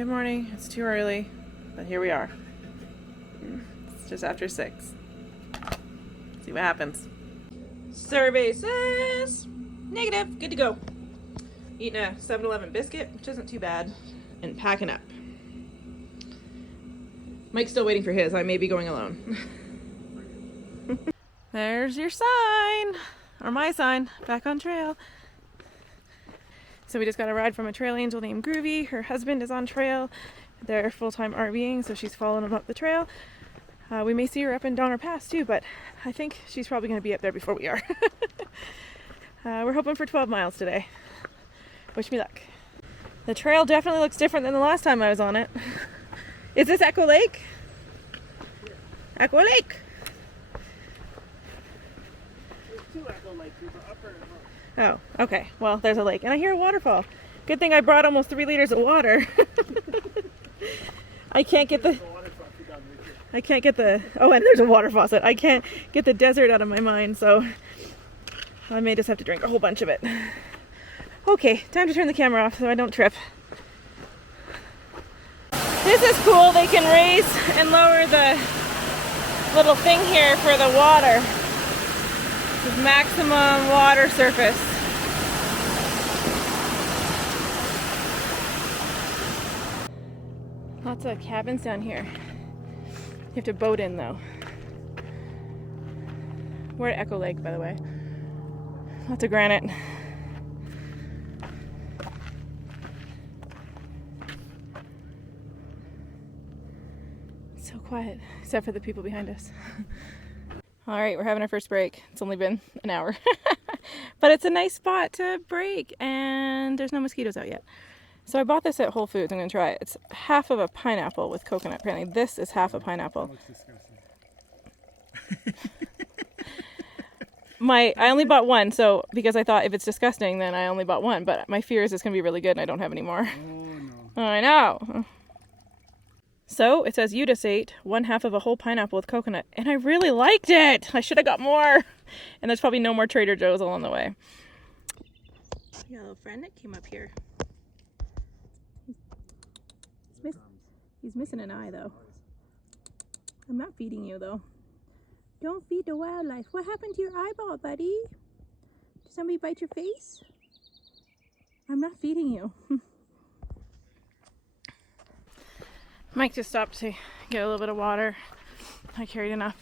Good morning. It's too early, but here we are. It's just after 6. See what happens. Survey says negative. Good to go. Eating a 7-Eleven biscuit, which isn't too bad, and packing up. Mike's still waiting for his. I may be going alone. There's your sign, or my sign, back on trail. So we just got a ride from a trail angel named Groovy. Her husband is on trail. They're full-time RVing, so she's following them up the trail. We may see her up in Donner Pass too, but I think she's probably going to be up there before we are. We're hoping for 12 miles today. Wish me luck. The trail definitely looks different than the last time I was on it. Is this Echo Lake? Yeah. Echo Lake! There's 2 Echo Lakes, there's an upper and a lower. Oh, okay. Well, there's a lake. And I hear a waterfall. Good thing I brought almost 3 liters of water. I can't get the... Oh, and there's a water faucet. I can't get the desert out of my mind, so I may just have to drink a whole bunch of it. Okay, time to turn the camera off so I don't trip. This is cool. They can raise and lower the little thing here for the water. This is maximum water surface. Lots of cabins down here. You have to boat in though. We're at Echo Lake, by the way. Lots of granite. So quiet, except for the people behind us. All right, we're having our first break. It's only been an hour. But it's a nice spot to break, and there's no mosquitoes out yet. So I bought this at Whole Foods. I'm going to try it. It's half of a pineapple with coconut. Apparently this is half a pineapple. That looks disgusting. I only bought one, so because I thought if it's disgusting, then I only bought one. But my fear is it's going to be really good and I don't have any more. Oh no. I know. So it says Udacate, 1/2 of a whole pineapple with coconut. And I really liked it. I should have got more. And there's probably no more Trader Joe's along the way. We got a little friend that came up here. He's missing an eye though. I'm not feeding you though. Don't feed the wildlife. What happened to your eyeball, buddy? Did somebody bite your face? I'm not feeding you. Mike just stopped to get a little bit of water. I carried enough.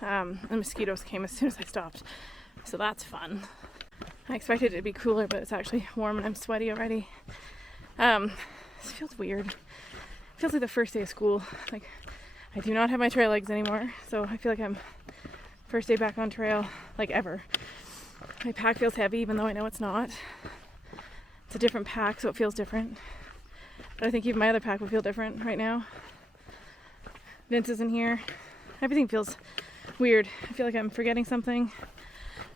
The mosquitoes came as soon as I stopped. So that's fun. I expected it to be cooler, but it's actually warm and I'm sweaty already. This feels weird. It feels like the first day of school. Like, I do not have my trail legs anymore, so I feel like I'm first day back on trail, like ever. My pack feels heavy, even though I know it's not. It's a different pack, so it feels different. But I think even my other pack would feel different right now. Vince isn't here. Everything feels weird. I feel like I'm forgetting something,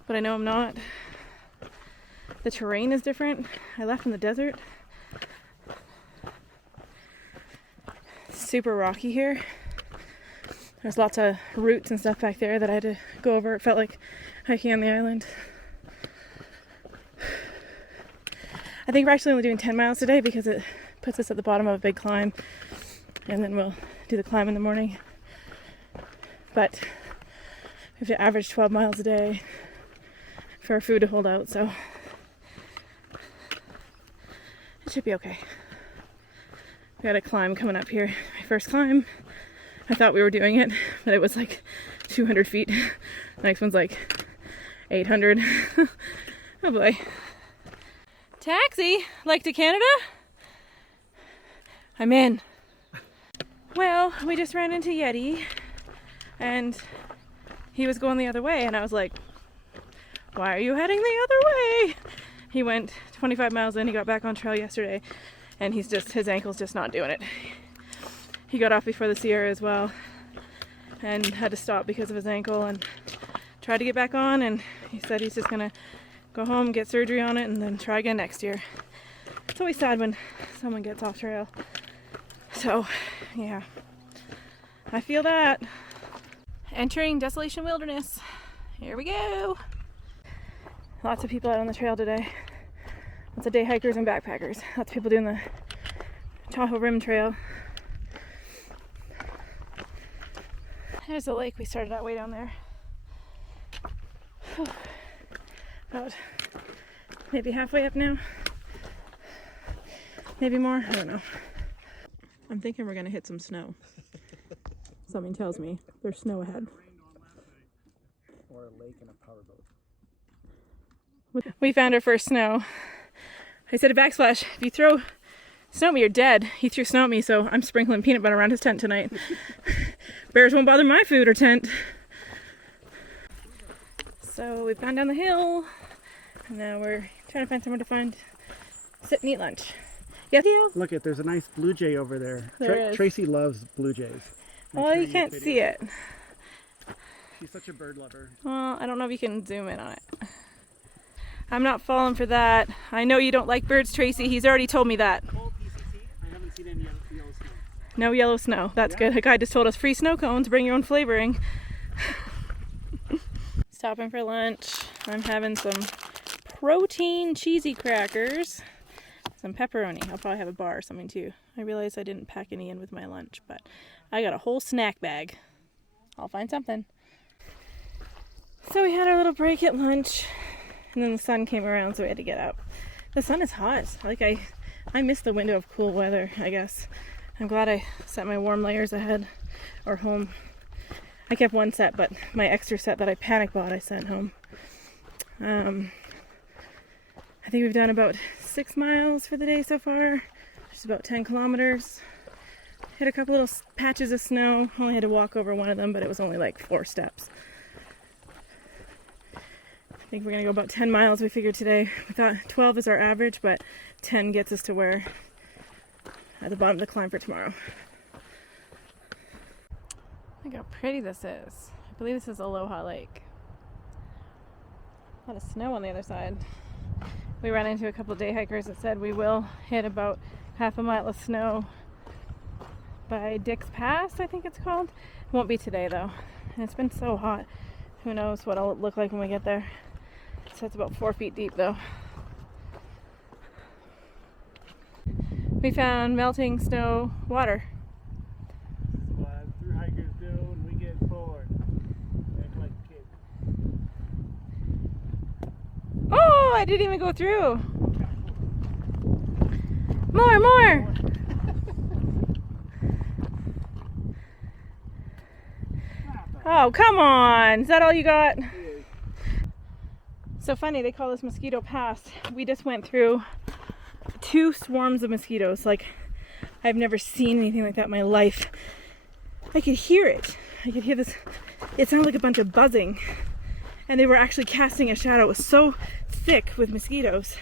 but I know I'm not. The terrain is different. I left in the desert. Super rocky here. There's lots of roots and stuff back there that I had to go over. It felt like hiking on the island. I think we're actually only doing 10 miles today because it puts us at the bottom of a big climb, and then we'll do the climb in the morning. But we have to average 12 miles a day for our food to hold out, so it should be okay. We got a climb coming up here. My first climb. I thought we were doing it, but it was like 200 feet. The next one's like 800. Oh boy. Taxi! Like to Canada? I'm in. Well, we just ran into Yeti, and he was going the other way, and I was like, why are you heading the other way? He went 25 miles in. He got back on trail yesterday, and his ankle's just not doing it. He got off before the Sierra as well and had to stop because of his ankle and tried to get back on, and he said he's just gonna go home, get surgery on it, and then try again next year. It's always sad when someone gets off trail. So, yeah, I feel that. Entering Desolation Wilderness. Here we go. Lots of people out on the trail today. Lots of day hikers and backpackers. Lots of people doing the Tahoe Rim Trail. There's the lake we started at way down there. About maybe halfway up now. Maybe more, I don't know. I'm thinking we're gonna hit some snow. Something tells me there's snow ahead. Or a lake and a powerboat. We found our first snow. I said to Backsplash, if you throw snow at me, you're dead. He threw snow at me, so I'm sprinkling peanut butter around his tent tonight. Bears won't bother my food or tent. So we've gone down the hill, and now we're trying to find somewhere to sit and eat lunch. Yes, Theo? Look it, there's a nice blue jay over there. There is. Tracy loves blue jays. Well, you can't see it. She's such a bird lover. Well, I don't know if you can zoom in on it. I'm not falling for that. I know you don't like birds, Tracy. He's already told me that. Cold PCT, I haven't seen any yellow snow. No yellow snow. That's good. A guy just told us free snow cones, bring your own flavoring. Stopping for lunch. I'm having some protein cheesy crackers. Some pepperoni. I'll probably have a bar or something too. I realized I didn't pack any in with my lunch, but I got a whole snack bag. I'll find something. So we had our little break at lunch, and then the sun came around, so we had to get out. The sun is hot. Like I missed the window of cool weather, I guess. I'm glad I set my warm layers ahead or home. I kept one set, but my extra set that I panic bought, I sent home. I think we've done about 6 miles for the day so far. Just about 10 kilometers. Hit a couple little patches of snow. Only had to walk over one of them, but it was only like 4 steps. I think we're gonna go about 10 miles, we figured today. We thought 12 is our average, but 10 gets us to where at the bottom of the climb for tomorrow. Look how pretty this is. I believe this is Aloha Lake. A lot of snow on the other side. We ran into a couple of day hikers that said we will hit about half a mile of snow by Dick's Pass, I think it's called. It won't be today though. And it's been so hot. Who knows what it'll look like when we get there. So it's about 4 feet deep though. We found melting snow water. What through hikers do when we get bored. Act like kids. Oh, I didn't even go through. More. Oh, come on. Is that all you got? So funny, they call this Mosquito Pass. We just went through 2 swarms of mosquitoes. Like, I've never seen anything like that in my life. I could hear it. I could hear this. It sounded like a bunch of buzzing. And they were actually casting a shadow. It was so thick with mosquitoes.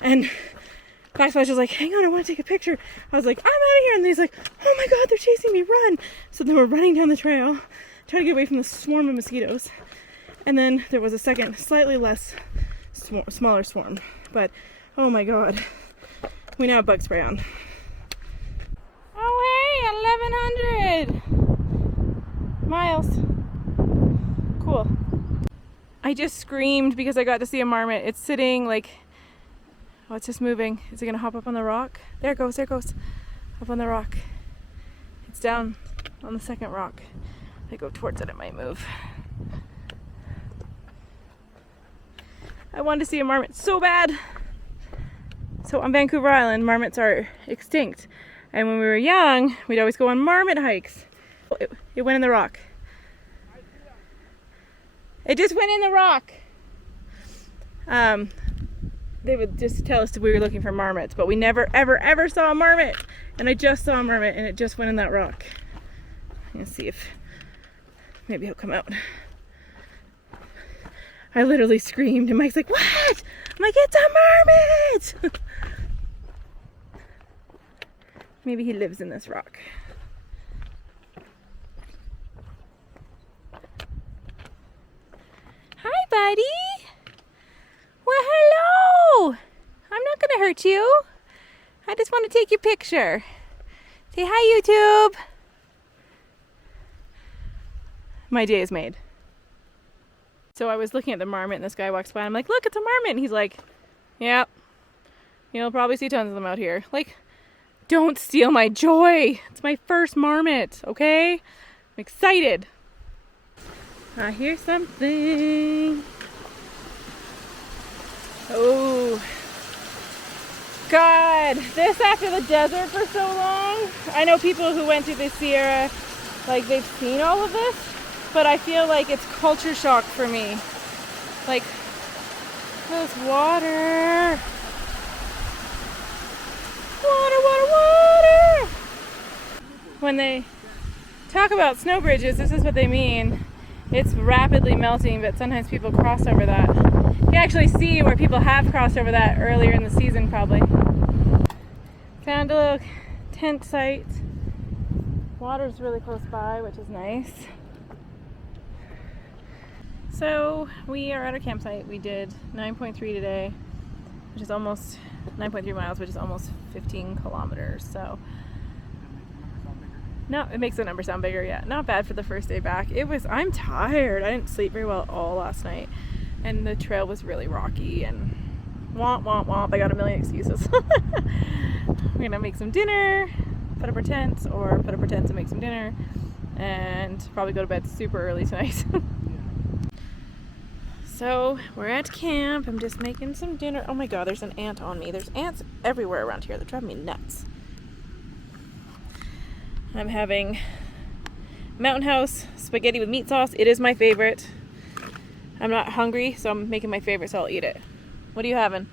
And Backsplash was like, hang on, I want to take a picture. I was like, I'm out of here. And he's like, oh my God, they're chasing me, run. So they were running down the trail, trying to get away from the swarm of mosquitoes. And then there was a second, slightly less smaller swarm. But, oh my God, we now have bug spray on. Oh hey, 1,100 miles. Cool. I just screamed because I got to see a marmot. It's sitting like, oh, it's just moving. Is it gonna hop up on the rock? There it goes, up on the rock. It's down on the second rock. If I go towards it, it might move. I wanted to see a marmot so bad. So on Vancouver Island, marmots are extinct. And when we were young, we'd always go on marmot hikes. It went in the rock. It just went in the rock. They would just tell us we were looking for marmots, but we never, ever saw a marmot. And I just saw a marmot and it just went in that rock. Let's see if maybe he'll come out. I literally screamed and Mike's like, what? I'm like, it's a marmot! Maybe he lives in this rock. Hi, buddy. Well, hello. I'm not gonna hurt you. I just want to take your picture. Say hi, YouTube. My day is made. So I was looking at the marmot and this guy walks by and I'm like, look, it's a marmot. And he's like, yep. You'll probably see tons of them out here. Like, Don't steal my joy. It's my first marmot, okay? I'm excited. I hear something. Oh. God, this after the desert for so long. I know people who went to the Sierra, like they've seen all of this, but I feel like it's culture shock for me. Like, this water. Water. When they talk about snow bridges, this is what they mean. It's rapidly melting, but sometimes people cross over that. You can actually see where people have crossed over that earlier in the season, probably. Found a little tent site. Water's really close by, which is nice. So we are at our campsite. We did 9.3 today, which is almost 9.3 miles, which is almost 15 kilometers. So no, it makes the number sound bigger. Yeah, not bad for the first day back. I'm tired. I didn't sleep very well at all last night, and the trail was really rocky and womp womp womp. I got a million excuses. We're gonna make some dinner, put up our tents, or put up our tents and make some dinner, and probably go to bed super early tonight. So we're at camp. I'm just making some dinner. Oh my god, there's an ant on me. There's ants everywhere around here. They're driving me nuts. I'm having Mountain House spaghetti with meat sauce. It is my favorite. I'm not hungry, so I'm making my favorite, so I'll eat it. What are you having?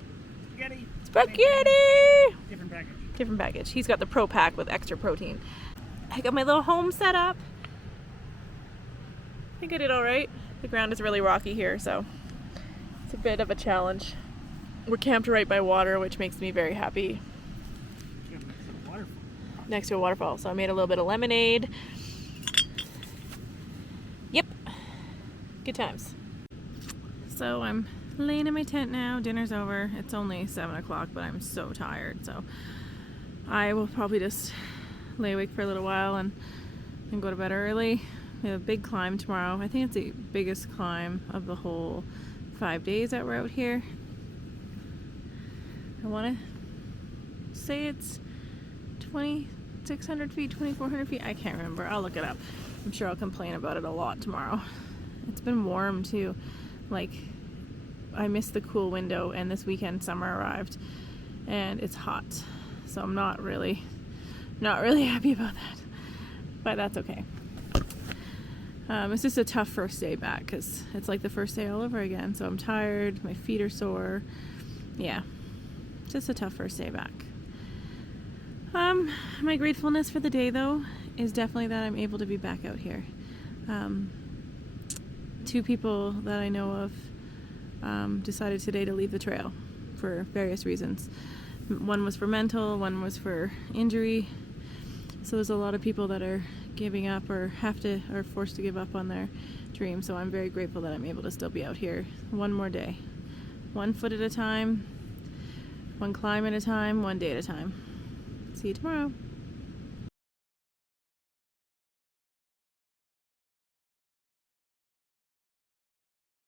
Spaghetti. Spaghetti! Different package. Different package. He's got the Pro Pack with extra protein. I got my little home set up. I think I did all right. The ground is really rocky here, so it's a bit of a challenge. We're camped right by water, which makes me very happy. Next to a waterfall. So I made a little bit of lemonade. Yep. Good times. So I'm laying in my tent now. Dinner's over. It's only 7 o'clock, but I'm so tired. So I will probably just lay awake for a little while and go to bed early. We have a big climb tomorrow. I think it's the biggest climb of the whole 5 days that we're out here. I want to say it's 2,600 feet, 2,400 feet. I can't remember. I'll look it up. I'm sure I'll complain about it a lot tomorrow. It's been warm too. Like, I missed the cool window, and this weekend summer arrived and it's hot. So I'm not really happy about that. But that's okay. It's just a tough first day back because it's like the first day all over again. So I'm tired, my feet are sore. Yeah, just a tough first day back. My gratefulness for the day though is definitely that I'm able to be back out here. 2 people that I know of decided today to leave the trail for various reasons. One was for mental, one was for injury. So there's a lot of people that are giving up or are forced to give up on their dream. So I'm very grateful that I'm able to still be out here one more day. 1 foot at a time, 1 climb at a time, 1 day at a time. See you tomorrow.